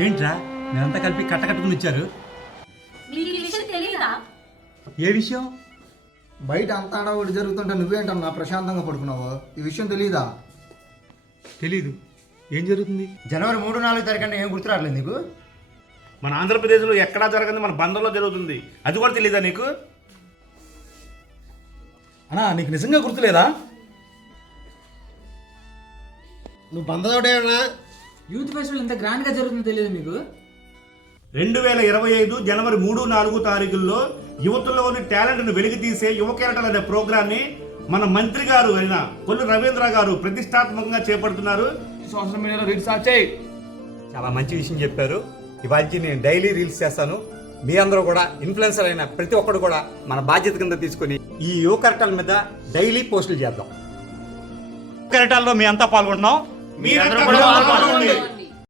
ఏంట్రా మేమంతా కలిపి కట్టుకుని ఇచ్చారు? ఏ విషయం? బయట అంతా ఒకటి జరుగుతుంటే నువ్వేంటన్నా ప్రశాంతంగా పడుకున్నావు? ఈ విషయం తెలీదా? తెలీదు. ఏం జరుగుతుంది? జనవరి 3, 4 తారీఖున ఏం గుర్తురాట్లేదు నీకు? మన ఆంధ్రప్రదేశ్లో ఎక్కడా జరగదు, మన బంధంలో జరుగుతుంది. అది కూడా తెలీదా నీకు? అన్నా నీకు నిజంగా గుర్తులేదా? నువ్వు బంధతోటేనా? యూత్ ఫెస్టివల్ ఇంత గ్రాండ్ గా జరుగుతుందో తెలియదు మీకు? 2025 జనవరి 3, 4 తారీఖుల్లో యువతలోని టాలెంట్ను వెలికి తీసే యువ కెరటాలు అనే ప్రోగ్రామ్ని మన మంత్రి గారు అయిన కొల్లు రవీంద్ర గారు ప్రతిష్టాత్మకంగా చేపడుతున్నారు. సోషల్ మీడియాలో రీల్స్ చేయి. చాలా మంచి విషయం చెప్పారు. ఇవాళ నేను డైలీ రీల్స్ చేస్తాను. మీ అందరూ కూడా ఇన్ఫ్లుయెన్సర్ అయిన ప్రతి ఒక్కరు కూడా మన బాధ్యత కింద తీసుకొని ఈ యువ కెరటాల మీద డైలీ పోస్టులు చేద్దాం. కెరటాల్లో మీ అంతా పాల్గొంటున్నాం. మీరంతా కూడా పాల్గొనండి.